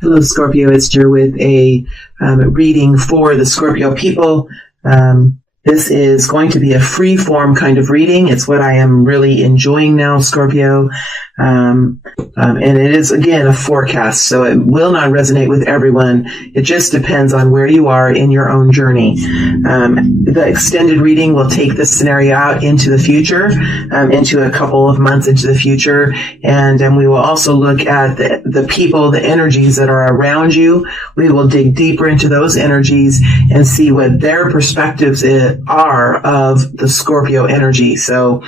Hello, Scorpio. It's Jer with a reading for the Scorpio people. This is going to be a free-form kind of reading. It's what I am really enjoying now, Scorpio. And it is, again, a forecast, so it will not resonate with everyone. It just depends on where you are in your own journey. The extended reading will take this scenario out into the future, into a couple of months into the future. And we will also look at the people, the energies that are around you. We will dig deeper into those energies and see what their perspectives are of the Scorpio energy. So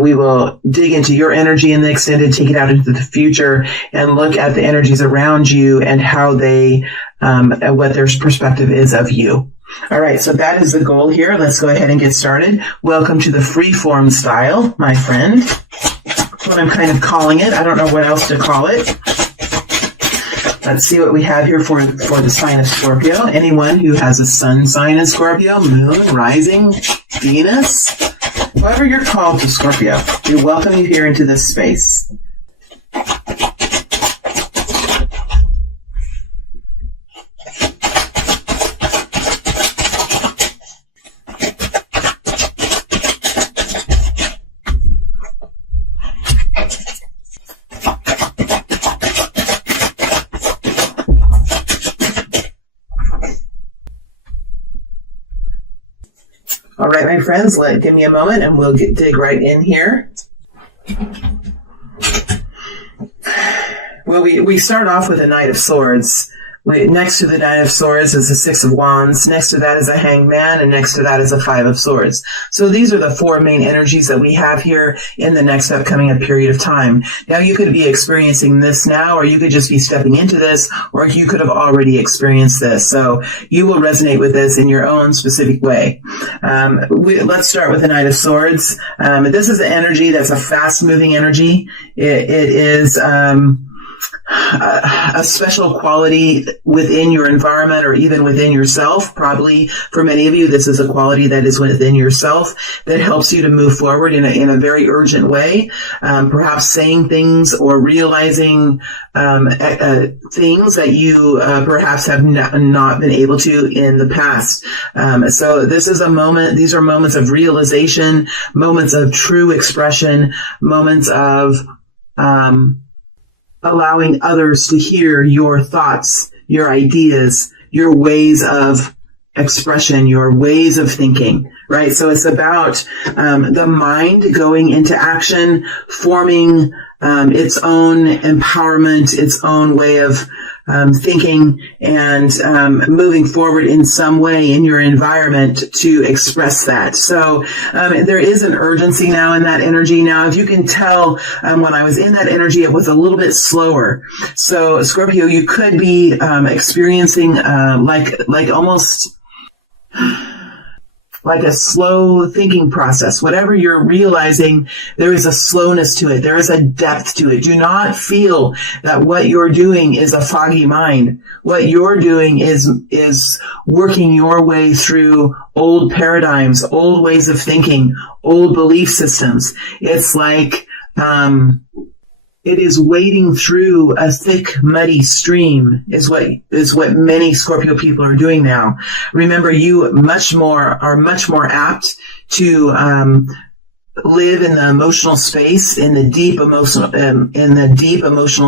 we will dig into your energy in the extended, take it out into the future, and look at the energies around you and how they, what their perspective is of you. All right, so that is the goal here. Let's go ahead and get started. Welcome to the free-form style, my friend. That's what I'm kind of calling it. I don't know what else to call it. Let's see what we have here for the sign of Scorpio. Anyone who has a sun sign in Scorpio, moon, rising, Venus, whoever you're called to Scorpio, we welcome you here into this space. All right, my friends, give me a moment and we'll dig right in here. Well, we start off with a Knight of Swords. Next to the Knight of Swords is the Six of Wands. Next to that is a Hanged Man, and next to that is a Five of Swords. So these are the four main energies that we have here in the next upcoming period of time. Now, you could be experiencing this now, or you could just be stepping into this, or you could have already experienced this. So you will resonate with this in your own specific way. Let's start with the Knight of Swords. This is an energy that's a fast-moving energy. It is a special quality within your environment or even within yourself. Probably for many of you, this is a quality that is within yourself that helps you to move forward in a very urgent way. Perhaps saying things or realizing things that you perhaps have not been able to in the past. So this is a moment, these are moments of realization, moments of true expression, moments of allowing others to hear your thoughts, your ideas, your ways of expression, your ways of thinking, right? So it's about the mind going into action, forming its own empowerment, its own way of thinking, and moving forward in some way in your environment to express that. So there is an urgency now in that energy. Now, if you can tell, when I was in that energy, it was a little bit slower. So Scorpio, you could be experiencing like almost like a slow thinking process. Whatever you're realizing, there is a slowness to it. There is a depth to it. Do not feel that what you're doing is a foggy mind. What you're doing is working your way through old paradigms, old ways of thinking, old belief systems. It's like, it is wading through a thick, muddy stream is what many Scorpio people are doing now. Remember, you are much more apt to live in the emotional space, in the deep emotional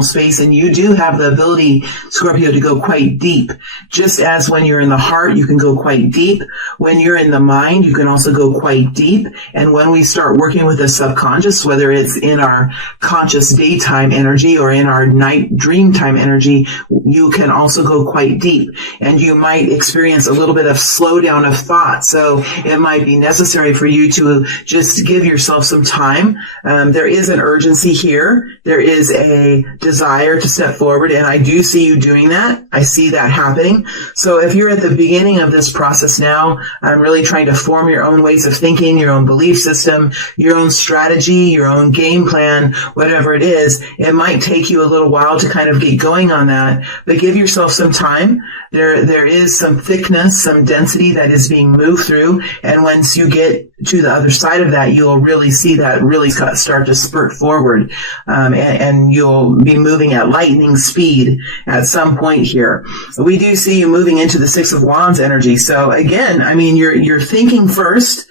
space, and you do have the ability, Scorpio, to go quite deep. Just as when you're in the heart, you can go quite deep. When you're in the mind, you can also go quite deep. And when we start working with the subconscious, whether it's in our conscious daytime energy or in our night dream time energy, you can also go quite deep. And you might experience a little bit of slowdown of thought. So it might be necessary for you to just give yourself some time. There is an urgency here. There is a desire to step forward, and I do see you doing that. I see that happening. So if you're at the beginning of this process now, I'm really trying to form your own ways of thinking, your own belief system, your own strategy, your own game plan, whatever it is. It might take you a little while to kind of get going on that, but give yourself some time. There is some thickness, some density that is being moved through, and once you get to the other side of that, you'll really see that really start to spurt forward. And you'll be moving at lightning speed at some point here. We do see you moving into the Six of Wands energy. So again, I mean, you're thinking first.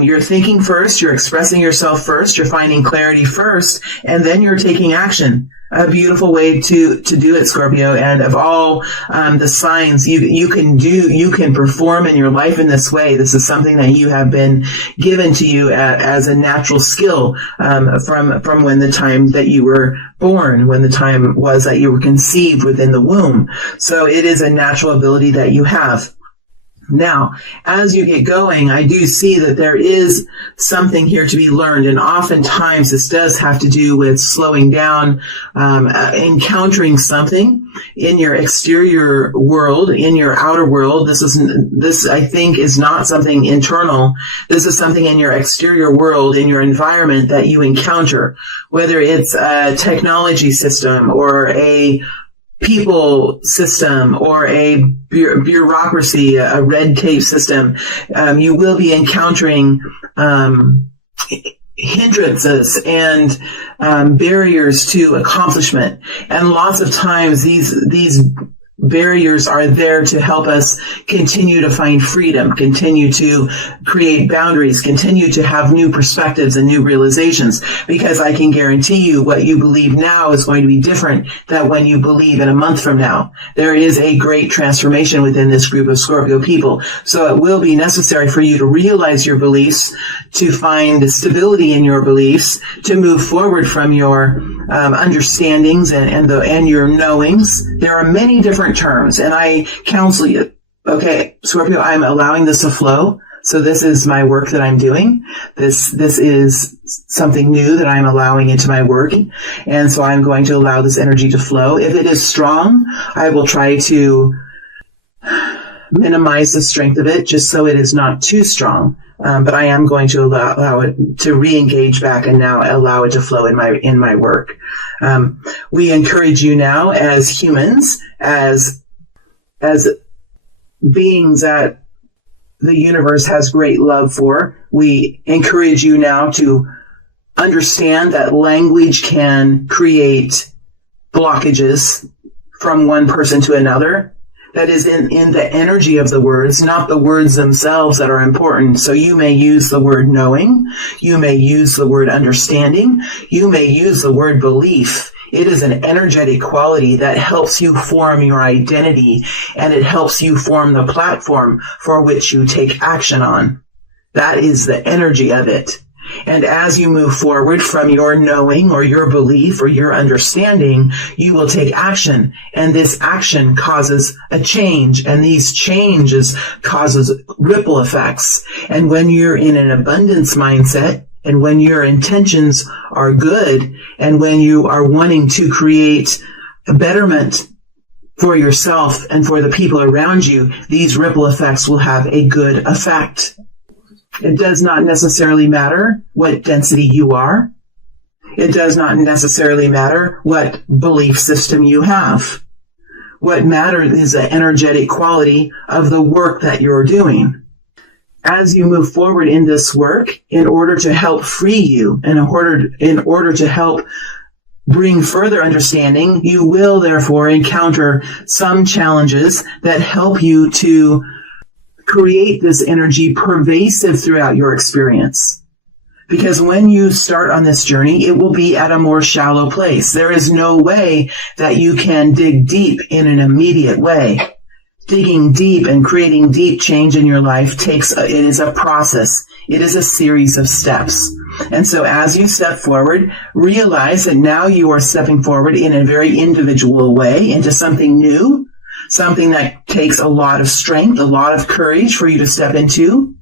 You're thinking first, you're expressing yourself first, you're finding clarity first, and then you're taking action. A beautiful way to do it, Scorpio. And of all the signs you can perform in your life in this way. This is something that you have been given to you as a natural skill from when the time that you were born, when the time was that you were conceived within the womb. So it is a natural ability that you have. Now, as you get going, I do see that there is something here to be learned, and oftentimes this does have to do with slowing down, encountering something in your exterior world, in your outer world. This I think is not something internal. This is something in your exterior world, in your environment that you encounter, whether it's a technology system or a people system or a bureaucracy, a red tape system. You will be encountering hindrances and barriers to accomplishment. And lots of times these barriers are there to help us continue to find freedom, continue to create boundaries, continue to have new perspectives and new realizations, because I can guarantee you what you believe now is going to be different than when you believe in a month from now. There is a great transformation within this group of Scorpio people. So it will be necessary for you to realize your beliefs, to find stability in your beliefs, to move forward from your understandings and your knowings. There are many different terms, and I counsel you. Okay, Scorpio, I'm allowing this to flow. So this is my work that I'm doing. This is something new that I'm allowing into my work. And so I'm going to allow this energy to flow. If it is strong, I will try to minimize the strength of it just so it is not too strong. But I am going to allow it to re-engage back and now allow it to flow in my work. We encourage you now as humans, as beings that the universe has great love for. We encourage you now to understand that language can create blockages from one person to another. That is in the energy of the words, not the words themselves that are important. So you may use the word knowing. You may use the word understanding. You may use the word belief. It is an energetic quality that helps you form your identity, and it helps you form the platform for which you take action on. That is the energy of it. And as you move forward from your knowing or your belief or your understanding, you will take action. And this action causes a change. And these changes causes ripple effects. And when you're in an abundance mindset, and when your intentions are good, and when you are wanting to create a betterment for yourself and for the people around you, these ripple effects will have a good effect. It does not necessarily matter what density you are. It does not necessarily matter what belief system you have. What matters is the energetic quality of the work that you're doing. As you move forward in this work, in order to help free you, and in order to help bring further understanding, you will therefore encounter some challenges that help you to create this energy pervasive throughout your experience. Because when you start on this journey, it will be at a more shallow place. There is no way that you can dig deep in an immediate way. Digging deep and creating deep change in your life it is a process. It is a series of steps. And so as you step forward, realize that now you are stepping forward in a very individual way into something new, something that takes a lot of strength, a lot of courage for you to step into,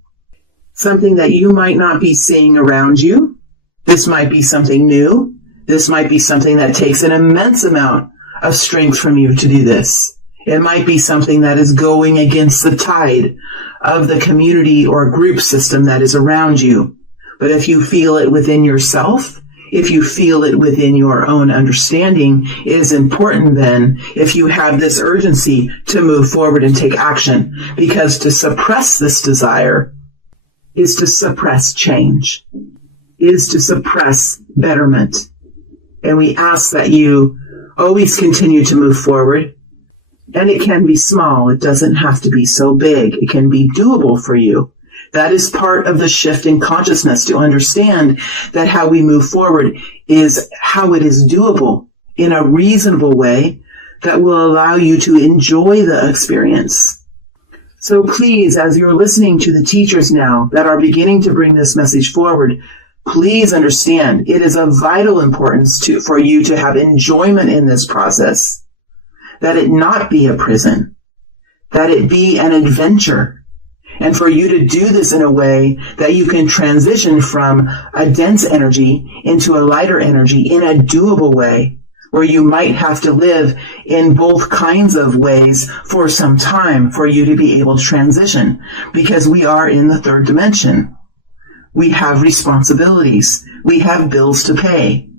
something that you might not be seeing around you. This might be something new. This might be something that takes an immense amount of strength from you to do this. It might be something that is going against the tide of the community or group system that is around you. But if you feel it within yourself, if you feel it within your own understanding, it is important then, if you have this urgency, to move forward and take action. Because to suppress this desire is to suppress change, is to suppress betterment. And we ask that you always continue to move forward. And it can be small. It doesn't have to be so big. It can be doable for you. That is part of the shift in consciousness, to understand that how we move forward is how it is doable in a reasonable way that will allow you to enjoy the experience. So please, as you're listening to the teachers now that are beginning to bring this message forward, please understand it is of vital importance for you to have enjoyment in this process, that it not be a prison, that it be an adventure, and for you to do this in a way that you can transition from a dense energy into a lighter energy in a doable way, where you might have to live in both kinds of ways for some time for you to be able to transition, because we are in the third dimension. We have responsibilities. We have bills to pay.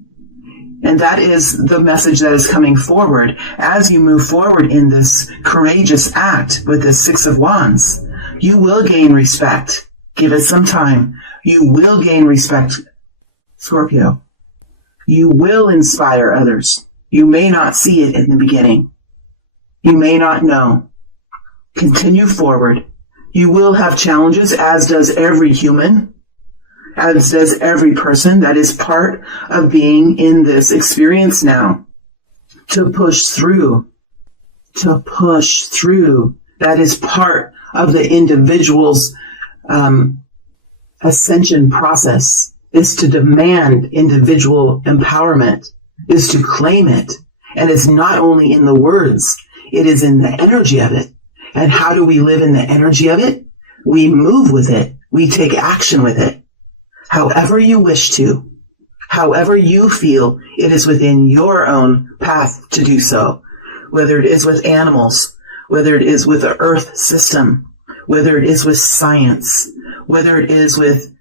And that is the message that is coming forward as you move forward in this courageous act with the Six of Wands. You will gain respect. Give it some time. You will gain respect, Scorpio. You will inspire others. You may not see it in the beginning. You may not know. Continue forward. You will have challenges, as does every human, as does every person. That is part of being in this experience now. To push through. To push through. That is part of the individual's ascension process, is to demand individual empowerment, is to claim it. And it's not only in the words, it is in the energy of it. And how do we live in the energy of it? We move with it. We take action with it. However you wish to, however you feel it is within your own path to do so, whether it is with animals, whether it is with the earth system, whether it is with science, whether it is with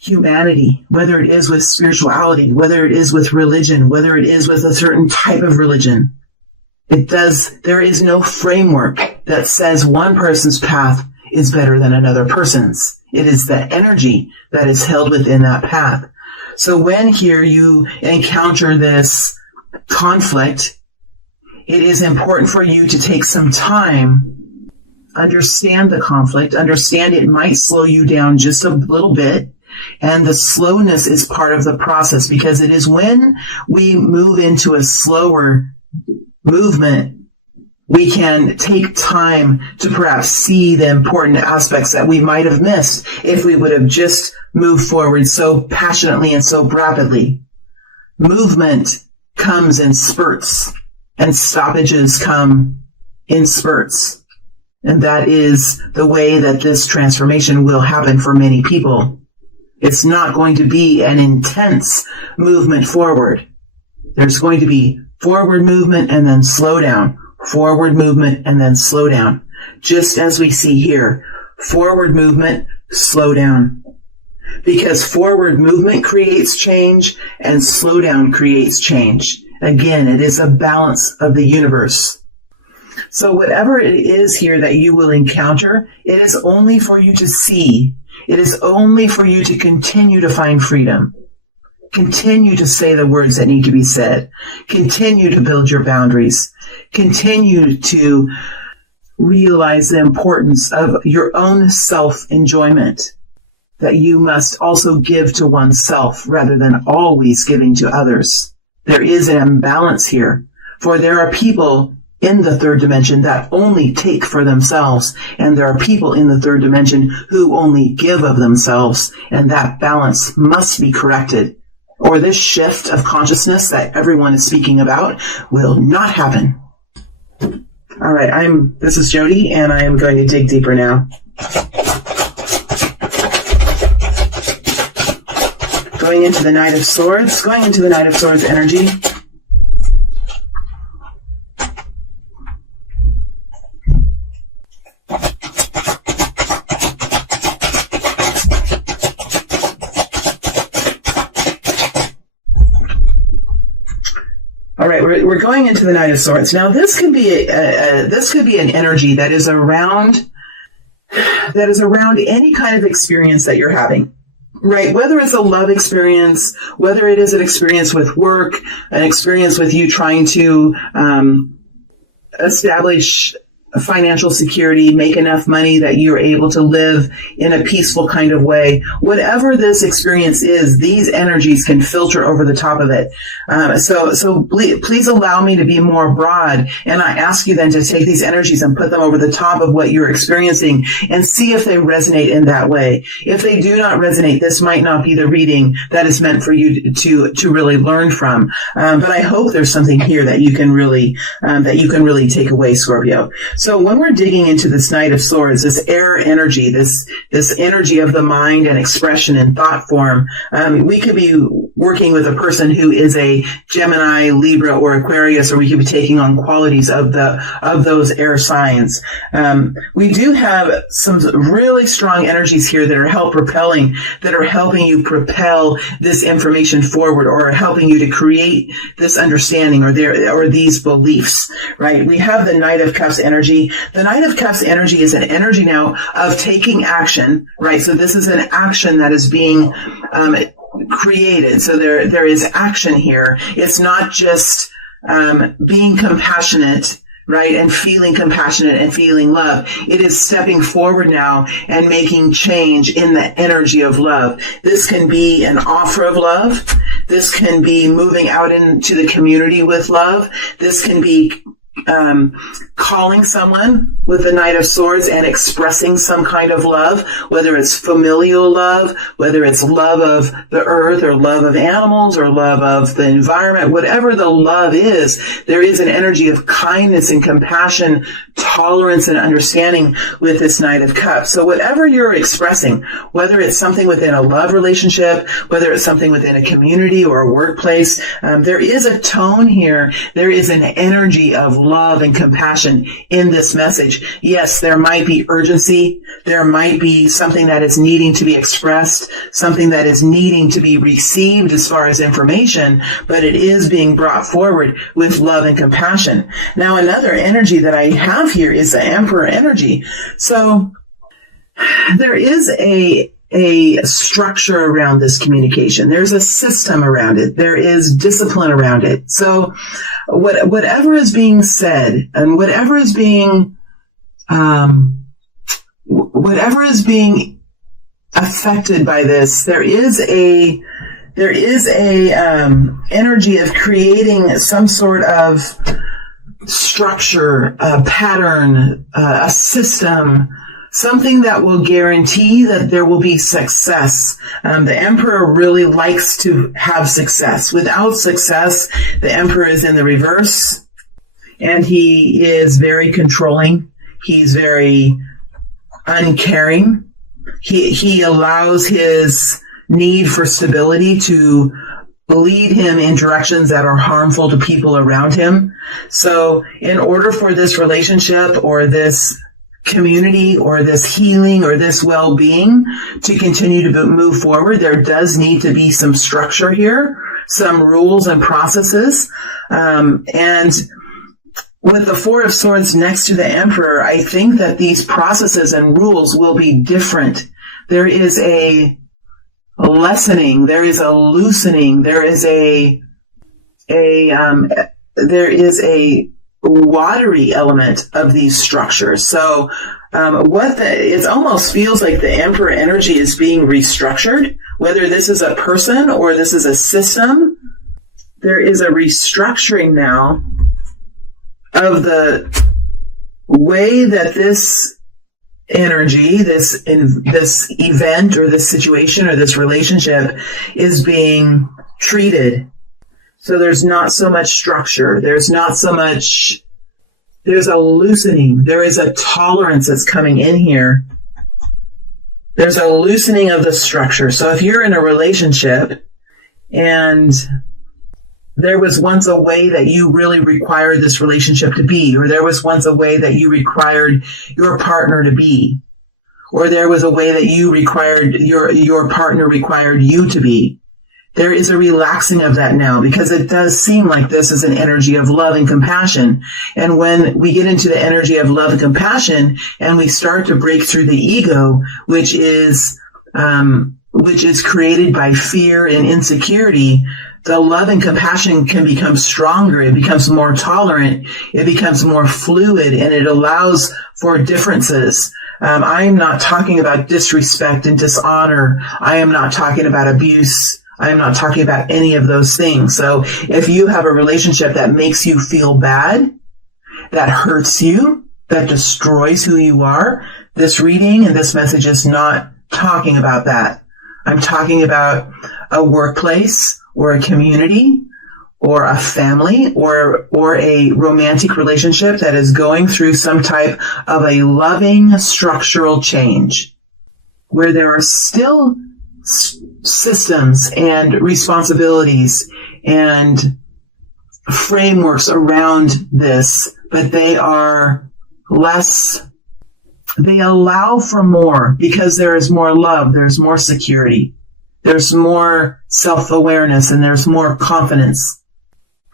humanity, whether it is with spirituality, whether it is with religion, whether it is with a certain type of religion. There is no framework that says one person's path is better than another person's. It is the energy that is held within that path. So when here you encounter this conflict, it is important for you to take some time, understand the conflict, understand it might slow you down just a little bit. And the slowness is part of the process, because it is when we move into a slower movement, we can take time to perhaps see the important aspects that we might have missed if we would have just moved forward so passionately and so rapidly. Movement comes in spurts, and stoppages come in spurts. And that is the way that this transformation will happen for many people. It's not going to be an intense movement forward. There's going to be forward movement and then slow down. Forward movement and then slow down. Just as we see here, forward movement, slow down. Because forward movement creates change and slow down creates change. Again, it is a balance of the universe. So whatever it is here that you will encounter, it is only for you to see. It is only for you to continue to find freedom. Continue to say the words that need to be said. Continue to build your boundaries. Continue to realize the importance of your own self-enjoyment, that you must also give to oneself rather than always giving to others. There is an imbalance here, for there are people in the third dimension that only take for themselves, and there are people in the third dimension who only give of themselves, and that balance must be corrected, or this shift of consciousness that everyone is speaking about will not happen. All right, this is Jody, and I am going to dig deeper now. Going into the Knight of Swords, energy. All right, we're going into the Knight of Swords. Now, this could be an energy that is around that is around any kind of experience that you're having. Right. Whether it's a love experience, whether it is an experience with work, an experience with you trying to establish financial security, make enough money that you're able to live in a peaceful kind of way. Whatever this experience is, these energies can filter over the top of it. So please allow me to be more broad. And I ask you then to take these energies and put them over the top of what you're experiencing and see if they resonate in that way. If they do not resonate, this might not be the reading that is meant for you to really learn from. But I hope there's something here that you can really take away, Scorpio. So when we're digging into this Knight of Swords, this air energy, this energy of the mind and expression and thought form, we could be working with a person who is a Gemini, Libra, or Aquarius, or we could be taking on qualities of those air signs. We do have some really strong energies here that are helping you propel this information forward, or helping you to create this understanding or these beliefs, right? We have the Knight of Cups energy. The Knight of Cups energy is an energy now of taking action, right? So this is an action that is being created. So there is action here. It's not just being compassionate, right, and feeling compassionate and feeling love. It is stepping forward now and making change in the energy of love. This can be an offer of love. This can be moving out into the community with love. This can be calling someone with the Knight of Swords and expressing some kind of love, whether it's familial love, whether it's love of the earth or love of animals or love of the environment, whatever the love is, there is an energy of kindness and compassion, tolerance and understanding with this Knight of Cups. So whatever you're expressing, whether it's something within a love relationship, whether it's something within a community or a workplace, there is a tone here. There is an energy of love and compassion in this message. Yes, there might be urgency. There might be something that is needing to be expressed, something that is needing to be received as far as information, but it is being brought forward with love and compassion. Now, another energy that I have here is the Emperor energy. So there is a structure around this communication. There's a system around it. There is discipline around it. So whatever is being said and whatever is being affected by this, there is a energy of creating some sort of structure, a pattern, a system, something that will guarantee that there will be success. The Emperor really likes to have success. Without success, the Emperor is in the reverse, and he is very controlling. He's very uncaring. He allows his need for stability to lead him in directions that are harmful to people around him. So in order for this relationship or this community or this healing or this well-being to continue to move forward, there does need to be some structure here, some rules and processes. And with the Four of Swords next to the Emperor, I think that these processes and rules will be different. There is a lessening, there is a loosening, there is a watery element of these structures. So it almost feels like the Emperor energy is being restructured, whether this is a person or this is a system. There is a restructuring now of the way that this energy, this event or this situation or this relationship is being treated. So there's not so much structure. There's a loosening. There is a tolerance that's coming in here. There's a loosening of the structure. So if you're in a relationship and there was once a way that you really required this relationship to be, or there was once a way that you required your partner to be, or there was a way that you required your partner required you to be, there is a relaxing of that now, because it does seem like this is an energy of love and compassion. And when we get into the energy of love and compassion and we start to break through the ego, which is created by fear and insecurity, the love and compassion can become stronger. It becomes more tolerant. It becomes more fluid, and it allows for differences. I am not talking about disrespect and dishonor. I am not talking about abuse. I am not talking about any of those things. So if you have a relationship that makes you feel bad, that hurts you, that destroys who you are, this reading and this message is not talking about that. I'm talking about a workplace or a community or a family or a romantic relationship that is going through some type of a loving structural change, where there are still systems and responsibilities and frameworks around this, but they are less, they allow for more because there is more love, there's more security, there's more self-awareness, and there's more confidence.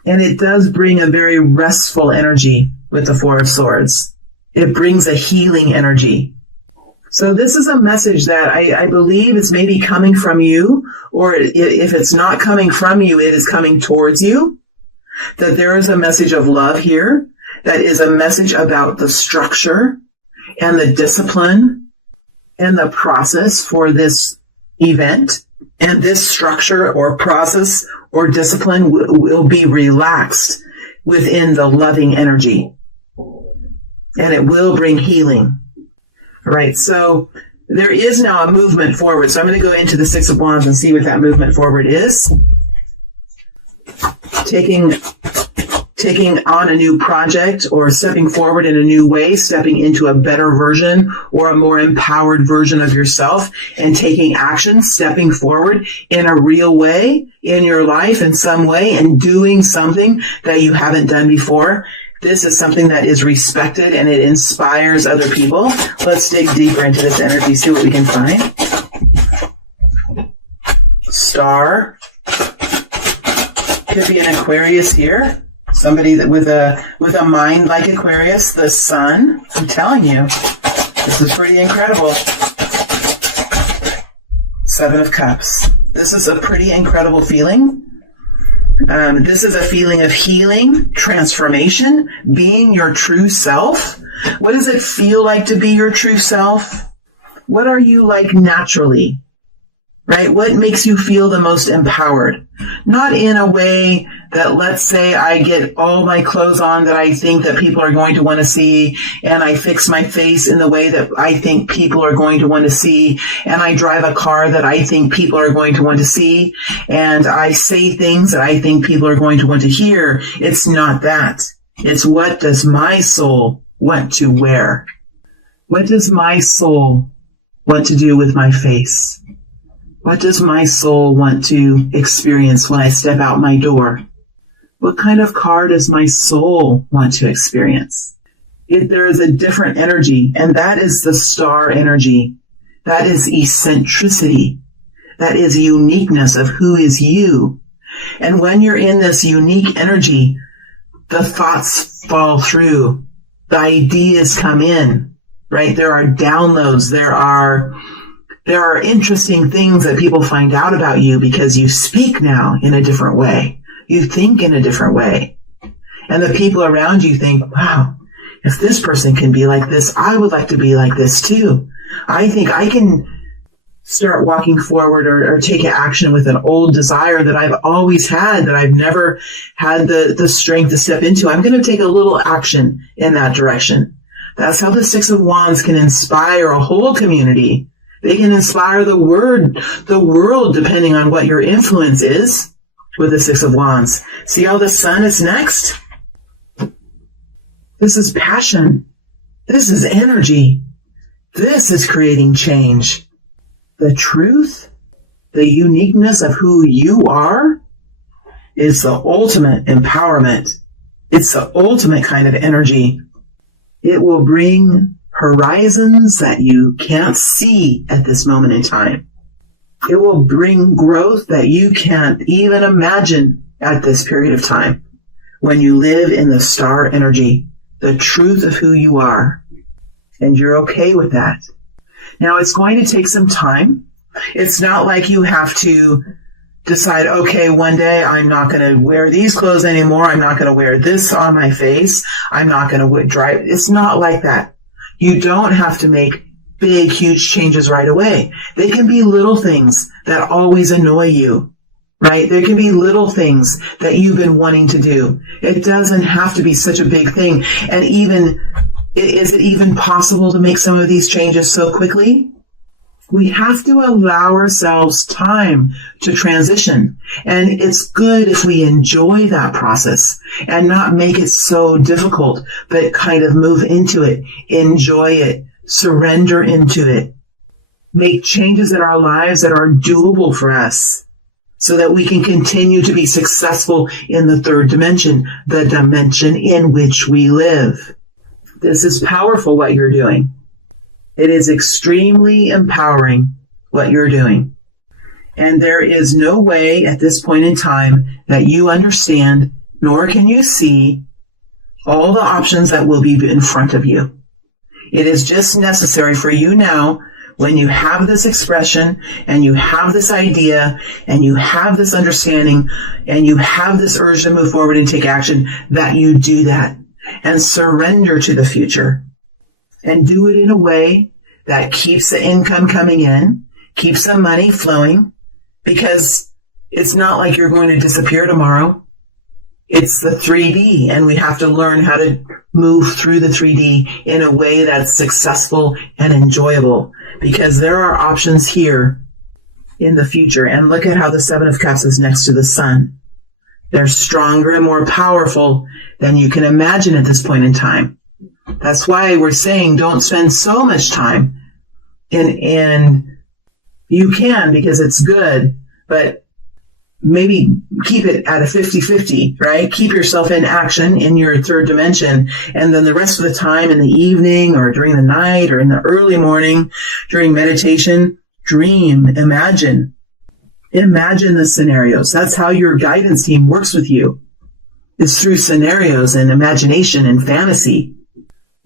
And it does bring a very restful energy with the Four of Swords. It brings a healing energy. So this is a message that I believe is maybe coming from you, or if it's not coming from you, it is coming towards you. That there is a message of love here. That is a message about the structure and the discipline and the process for this event. And this structure or process or discipline will be relaxed within the loving energy. And it will bring healing. All right, so there is now a movement forward. So I'm going to go into the Six of Wands and see what that movement forward is. Taking on a new project, or stepping forward in a new way, stepping into a better version or a more empowered version of yourself, and taking action, stepping forward in a real way in your life in some way, and doing something that you haven't done before. This is something that is respected and it inspires other people. Let's dig deeper into this energy, see what we can find. Star. Could be an Aquarius here. Somebody that with a mind like Aquarius. The Sun. I'm telling you, this is pretty incredible. Seven of Cups. This is a pretty incredible feeling. This is a feeling of healing, transformation, being your true self. What does it feel like to be your true self? What are you like naturally? Right? What makes you feel the most empowered? Not in a way that, let's say, I get all my clothes on that I think that people are going to want to see, and I fix my face in the way that I think people are going to want to see, and I drive a car that I think people are going to want to see, and I say things that I think people are going to want to hear. It's not that. It's, what does my soul want to wear? What does my soul want to do with my face? What does my soul want to experience when I step out my door? What kind of car does my soul want to experience? There is a different energy, and that is the star energy. That is eccentricity. That is uniqueness of who is you. And when you're in this unique energy, the thoughts fall through. The ideas come in, right? There are downloads. There are interesting things that people find out about you because you speak now in a different way. You think in a different way. And the people around you think, wow, if this person can be like this, I would like to be like this too. I think I can start walking forward or take action with an old desire that I've always had, that I've never had the strength to step into. I'm going to take a little action in that direction. That's how the Six of Wands can inspire a whole community. They can inspire the world, depending on what your influence is with the Six of Wands. See how the Sun is next? This is passion. This is energy. This is creating change. The truth, the uniqueness of who you are, is the ultimate empowerment. It's the ultimate kind of energy. It will bring horizons that you can't see at this moment in time. It will bring growth that you can't even imagine at this period of time when you live in the star energy, the truth of who you are, and you're okay with that. Now, it's going to take some time. It's not like you have to decide, okay, one day I'm not going to wear these clothes anymore. I'm not going to wear this on my face. I'm not going to drive. It's not like that. You don't have to make big, huge changes right away. They can be little things that always annoy you, right? There can be little things that you've been wanting to do. It doesn't have to be such a big thing. And is it even possible to make some of these changes so quickly? We have to allow ourselves time to transition. And it's good if we enjoy that process and not make it so difficult, but kind of move into it, enjoy it, surrender into it, make changes in our lives that are doable for us so that we can continue to be successful in the third dimension, the dimension in which we live. This is powerful, what you're doing. It is extremely empowering what you're doing. And there is no way at this point in time that you understand, nor can you see all the options that will be in front of you. It is just necessary for you now, when you have this expression and you have this idea and you have this understanding and you have this urge to move forward and take action, that you do that and surrender to the future. And do it in a way that keeps the income coming in, keeps the money flowing, because it's not like you're going to disappear tomorrow. It's the 3D, and we have to learn how to move through the 3D in a way that's successful and enjoyable, because there are options here in the future. And look at how the Seven of Cups is next to the Sun. They're stronger and more powerful than you can imagine at this point in time. That's why we're saying don't spend so much time and you can, because it's good, but maybe keep it at a 50-50, right? Keep yourself in action in your third dimension. And then the rest of the time in the evening or during the night or in the early morning during meditation, dream, imagine the scenarios. That's how your guidance team works with you, is through scenarios and imagination and fantasy.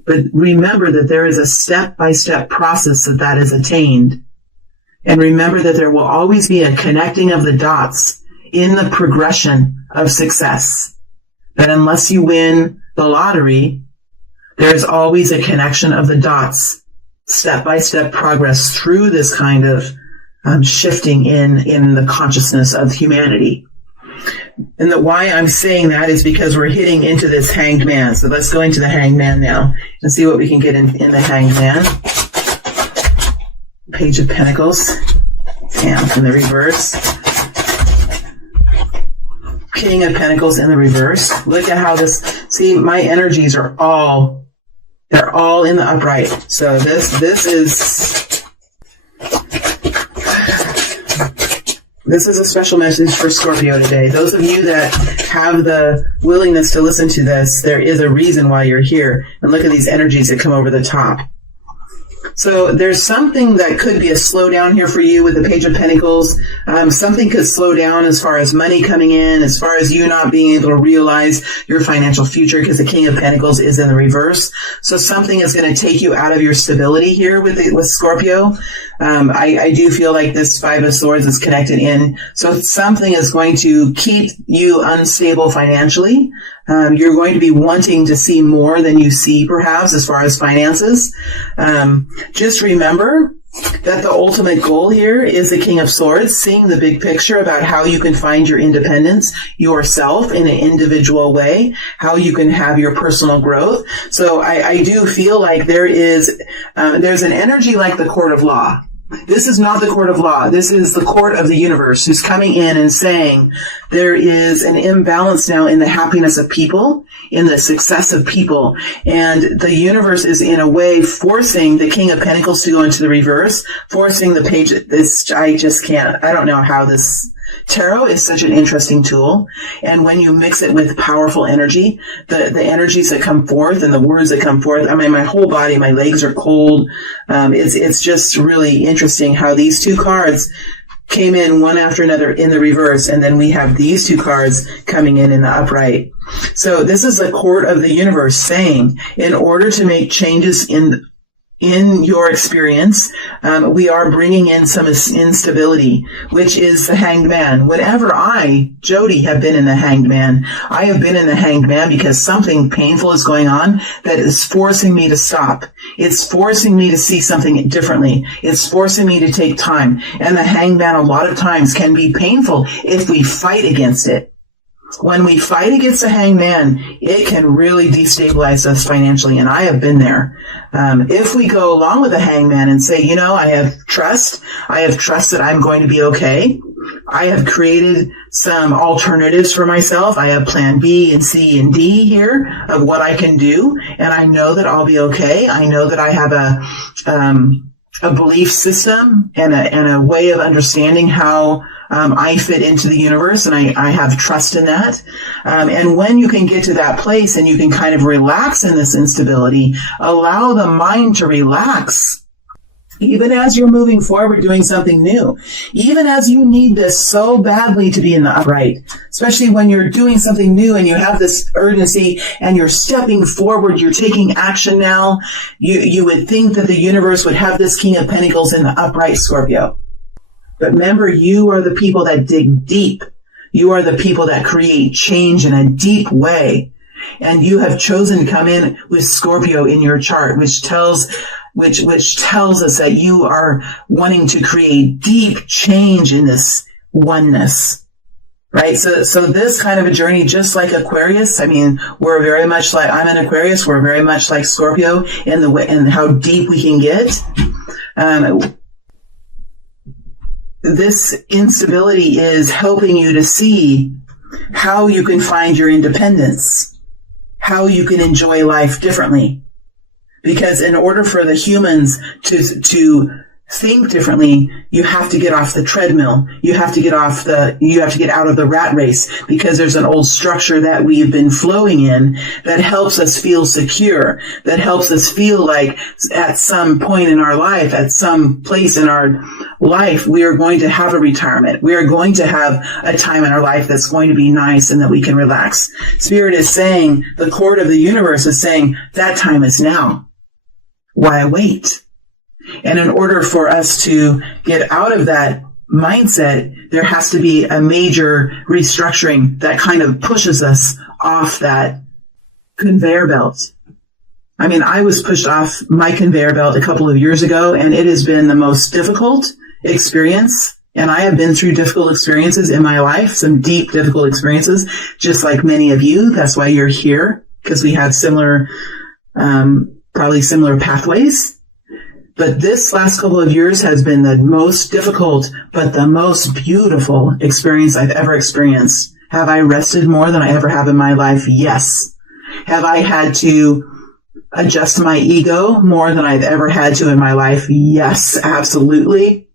But remember that there is a step-by-step process that is attained. And remember that there will always be a connecting of the dots in the progression of success. That unless you win the lottery, there's always a connection of the dots, step-by-step progress through this kind of shifting in the consciousness of humanity. And why I'm saying that is because we're hitting into this Hanged Man. So let's go into the Hanged Man now and see what we can get in the Hanged Man. Page of Pentacles. Damn, in the reverse. King of Pentacles in the reverse. Look at how this, see, my energies are all, they're all in the upright. So this is a special message for Scorpio today. Those of you that have the willingness to listen to this, there is a reason why you're here. And look at these energies that come over the top. So there's something that could be a slowdown here for you with the Page of Pentacles. Something could slow down as far as money coming in, as far as you not being able to realize your financial future, because the King of Pentacles is in the reverse. So something is going to take you out of your stability here with Scorpio. I do feel like this Five of Swords is connected in. So something is going to keep you unstable financially. You're going to be wanting to see more than you see, perhaps, as far as finances. Just remember that the ultimate goal here is the King of Swords, seeing the big picture about how you can find your independence yourself in an individual way, how you can have your personal growth. So I do feel like there's an energy like the Court of Law. This is not the court of law. This is the court of the universe, who's coming in and saying there is an imbalance now in the happiness of people, in the success of people. And the universe is in a way forcing the King of Pentacles to go into the reverse, forcing the page. I don't know how this tarot is such an interesting tool. And when you mix it with powerful energy, the energies that come forth and the words that come forth, I mean, my whole body, my legs are cold. It's just really interesting how these two cards came in one after another in the reverse, and then we have these two cards coming in the upright. So this is the court of the universe saying, in order to make changes in your experience, we are bringing in some instability, which is the Hanged Man. Whenever I, Jody, have been in the Hanged Man, I have been in the Hanged Man because something painful is going on that is forcing me to stop. It's forcing me to see something differently. It's forcing me to take time. And the Hanged Man a lot of times can be painful if we fight against it. When we fight against the Hanged Man, it can really destabilize us financially, and I have been there. If we go along with the Hanged Man and say, I have trust that I'm going to be okay. I have created some alternatives for myself. I have plan B and C and D here of what I can do, and I know that I'll be okay. I know that I have a belief system and a way of understanding how I fit into the universe, and I have trust in that. And when you can get to that place and you can kind of relax in this instability, allow the mind to relax, even as you're moving forward doing something new, even as you need this so badly to be in the upright, especially when you're doing something new and you have this urgency and you're stepping forward, you're taking action now. You would think that the universe would have this King of Pentacles in the upright, Scorpio. But remember, you are the people that dig deep. You are the people that create change in a deep way. And you have chosen to come in with Scorpio in your chart, which tells us that you are wanting to create deep change in this oneness. Right? So this kind of a journey, just like Aquarius, we're very much like, I'm an Aquarius, we're very much like Scorpio in the way, and how deep we can get. This instability is helping you to see how you can find your independence, how you can enjoy life differently. Because in order for the humans to think differently, you have to get off the treadmill. You have to get out of the rat race, because there's an old structure that we've been flowing in that helps us feel secure, that helps us feel like at some point in our life, at some place in our life, we are going to have a retirement. We are going to have a time in our life that's going to be nice and that we can relax. Spirit is saying, the court of the universe is saying, that time is now. Why wait? And in order for us to get out of that mindset, there has to be a major restructuring that kind of pushes us off that conveyor belt. I was pushed off my conveyor belt a couple of years ago, and it has been the most difficult experience. And I have been through difficult experiences in my life, some deep, difficult experiences, just like many of you. That's why you're here, because we have similar, probably similar pathways. But this last couple of years has been the most difficult, but the most beautiful experience I've ever experienced. Have I rested more than I ever have in my life? Yes. Have I had to adjust my ego more than I've ever had to in my life? Yes, absolutely.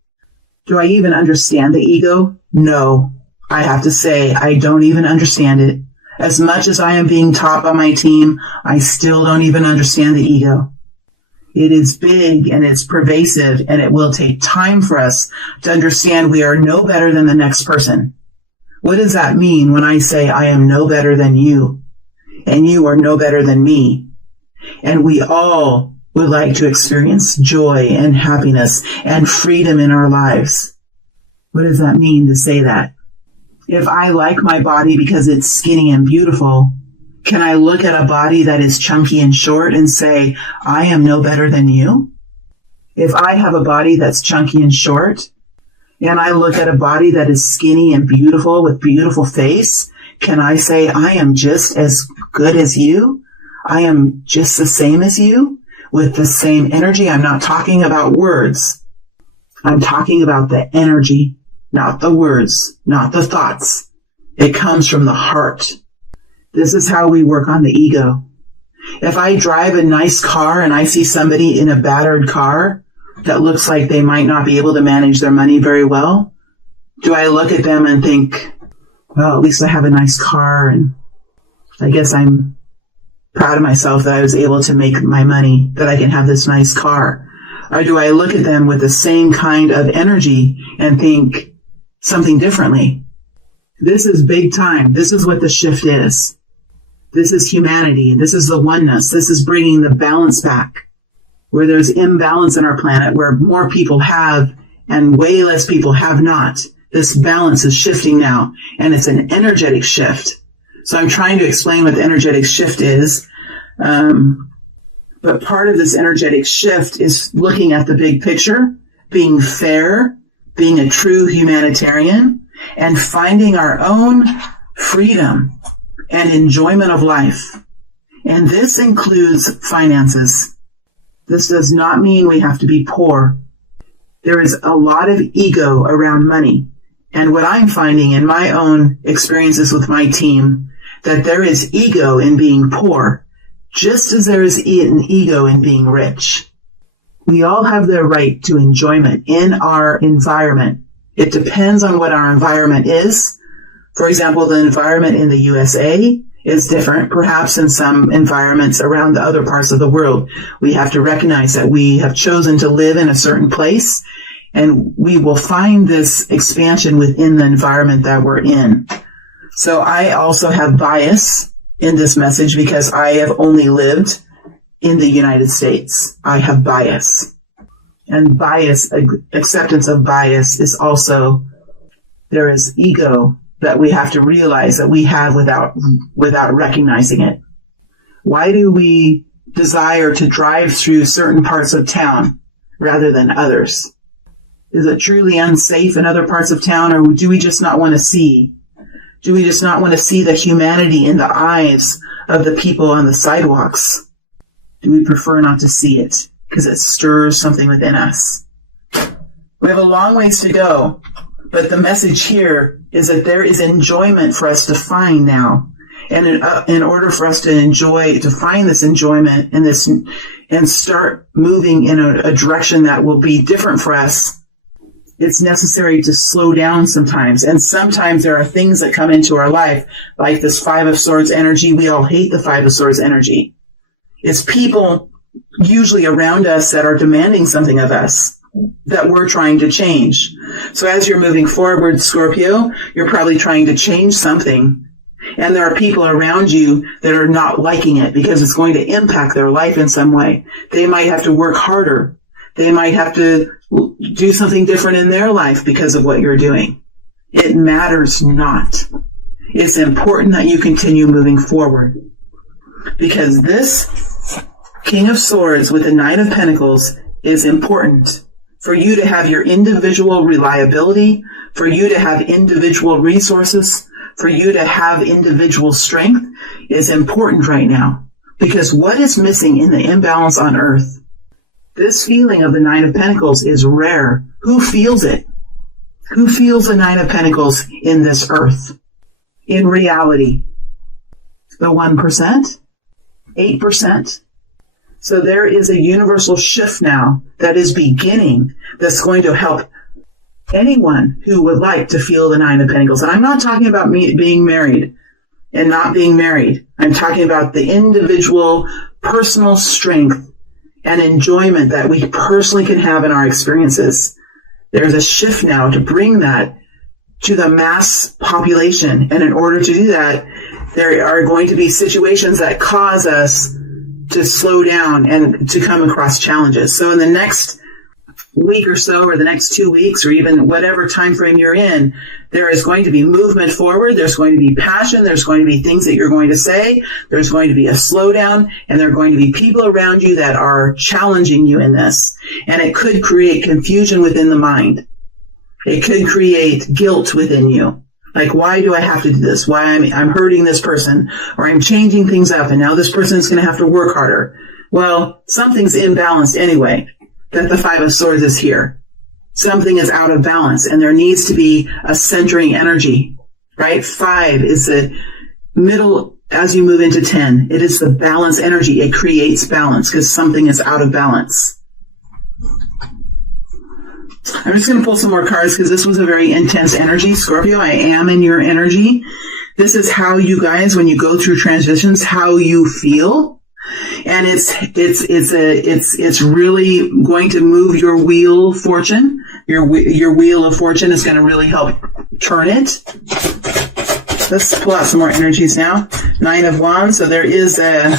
Do I even understand the ego? No. I have to say, I don't even understand it. As much as I am being taught by my team, I still don't even understand the ego. It is big and it's pervasive, and it will take time for us to understand we are no better than the next person. What does that mean when I say I am no better than you and you are no better than me? And we all would like to experience joy and happiness and freedom in our lives. What does that mean to say that? If I like my body because it's skinny and beautiful, can I look at a body that is chunky and short and say, I am no better than you? If I have a body that's chunky and short, and I look at a body that is skinny and beautiful with beautiful face, can I say, I am just as good as you? I am just the same as you with the same energy? I'm not talking about words. I'm talking about the energy, not the words, not the thoughts. It comes from the heart. This is how we work on the ego. If I drive a nice car and I see somebody in a battered car that looks like they might not be able to manage their money very well, do I look at them and think, well, at least I have a nice car, and I guess I'm proud of myself that I was able to make my money, that I can have this nice car? Or do I look at them with the same kind of energy and think, something differently. This is big time. This is what the shift is. This is humanity. This is the oneness. This is bringing the balance back. Where there's imbalance in our planet, where more people have and way less people have not. This balance is shifting now, and it's an energetic shift. So I'm trying to explain what the energetic shift is. But part of this energetic shift is looking at the big picture, being fair, being a true humanitarian, and finding our own freedom and enjoyment of life. And this includes finances. This does not mean we have to be poor. There is a lot of ego around money. And what I'm finding in my own experiences with my team, that there is ego in being poor, just as there is an ego in being rich. We all have the right to enjoyment in our environment. It depends on what our environment is. For example, the environment in the USA is different, perhaps in some environments around the other parts of the world. We have to recognize that we have chosen to live in a certain place, and we will find this expansion within the environment that we're in. So I also have bias in this message because I have only lived in the United States. I have bias. And bias, acceptance of bias is also, there is ego that we have to realize that we have without recognizing it. Why do we desire to drive through certain parts of town rather than others? Is it truly unsafe in other parts of town, or do we just not want to see? Do we just not want to see the humanity in the eyes of the people on the sidewalks? Do we prefer not to see it because it stirs something within us? We have a long ways to go, but the message here is that there is enjoyment for us to find now. And in order for us to find this enjoyment and start moving in a direction that will be different for us, it's necessary to slow down sometimes. And sometimes there are things that come into our life, like this Five of Swords energy. We all hate the Five of Swords energy. It's people usually around us that are demanding something of us that we're trying to change. So as you're moving forward, Scorpio, you're probably trying to change something. And there are people around you that are not liking it because it's going to impact their life in some way. They might have to work harder. They might have to do something different in their life because of what you're doing. It matters not. It's important that you continue moving forward. Because this King of Swords with the Knight of Pentacles is important for you to have your individual reliability, for you to have individual resources, for you to have individual strength is important right now. Because what is missing in the imbalance on Earth? This feeling of the Nine of Pentacles is rare. Who feels it? Who feels the Nine of Pentacles in this earth? In reality? The 1%? 8%? So there is a universal shift now that is beginning that's going to help anyone who would like to feel the Nine of Pentacles. And I'm not talking about being married and not being married. I'm talking about the individual personal strength and enjoyment that we personally can have in our experiences. There's a shift now to bring that to the mass population. And in order to do that, there are going to be situations that cause us to slow down and to come across challenges. So in the next week or so, or the next 2 weeks, or even whatever time frame you're in, there is going to be movement forward. There's going to be passion. There's going to be things that you're going to say. There's going to be a slowdown, and there are going to be people around you that are challenging you in this. And it could create confusion within the mind. It could create guilt within you. Like, why do I have to do this? Why I'm hurting this person, or I'm changing things up, and now this person is going to have to work harder. Well, something's imbalanced anyway. That the Five of Swords is here. Something is out of balance, and there needs to be a centering energy, right? 5 is the middle as you move into 10. It is the balance energy. It creates balance because something is out of balance. I'm just going to pull some more cards because this was a very intense energy. Scorpio, I am in your energy. This is how you guys, when you go through transitions, how you feel. And it's really going to move your wheel fortune. Your wheel of fortune is going to really help turn it. Let's pull out some more energies now. 9 of Wands. So there is a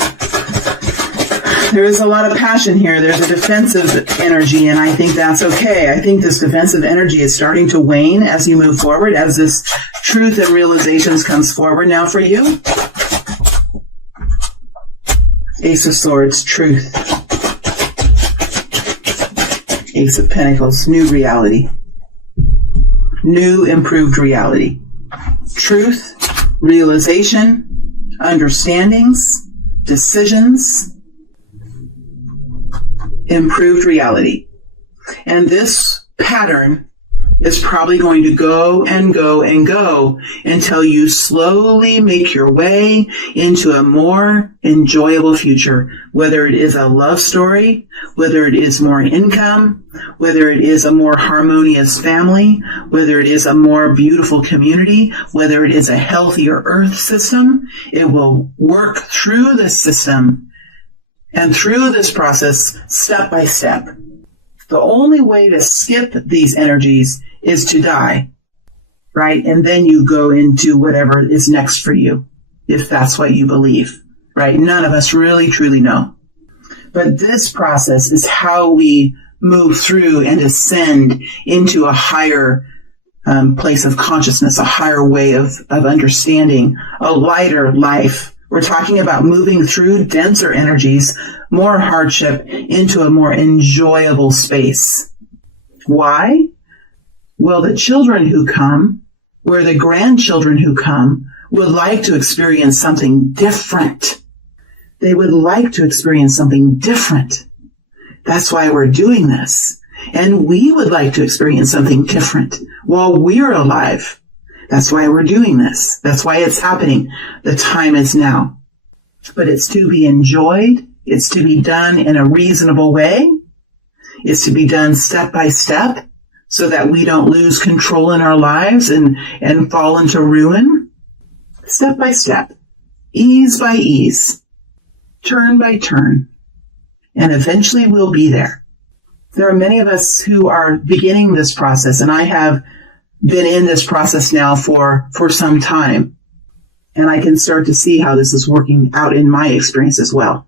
lot of passion here. There's a defensive energy, and I think that's okay. I think this defensive energy is starting to wane as you move forward, as this truth and realizations comes forward now for you. Ace of Swords, truth. Ace of Pentacles, new reality. New, improved reality. Truth, realization, understandings, decisions, improved reality. And this pattern is probably going to go and go and go until you slowly make your way into a more enjoyable future, whether it is a love story, whether it is more income, whether it is a more harmonious family, whether it is a more beautiful community, whether it is a healthier earth system. It will work through this system and through this process step by step. The only way to skip these energies is to die, right? And then you go into whatever is next for you, if that's what you believe, right? None of us really truly know. But this process is how we move through and ascend into a higher place of consciousness, a higher way of understanding, a lighter life. We're talking about moving through denser energies, more hardship, into a more enjoyable space. Why? Well, the children who come, or the grandchildren who come, would like to experience something different. They would like to experience something different. That's why we're doing this. And we would like to experience something different while we're alive. That's why we're doing this. That's why it's happening. The time is now. But it's to be enjoyed. It's to be done in a reasonable way. It's to be done step by step so that we don't lose control in our lives and fall into ruin. Step by step, ease by ease, turn by turn, and eventually we'll be there. There are many of us who are beginning this process, and I have been in this process now for some time, and I can start to see how this is working out in my experience as well.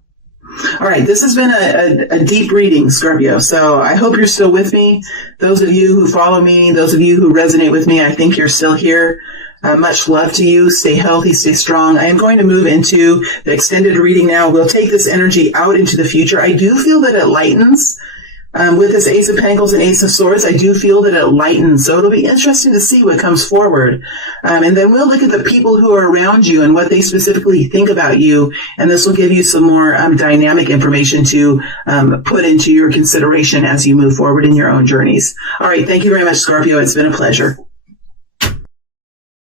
All right, this has been a deep reading, Scorpio, so I hope you're still with me. Those of you who follow me, those of you who resonate with me, I think you're still here. Much love to you. Stay healthy, stay strong. I am going to move into the extended reading now. We'll take this energy out into the future. I do feel that it lightens. With this Ace of Pentacles and Ace of Swords, I do feel that it lightens. So it'll be interesting to see what comes forward. And then we'll look at the people who are around you and what they specifically think about you. And this will give you some more dynamic information to put into your consideration as you move forward in your own journeys. All right. Thank you very much, Scorpio. It's been a pleasure.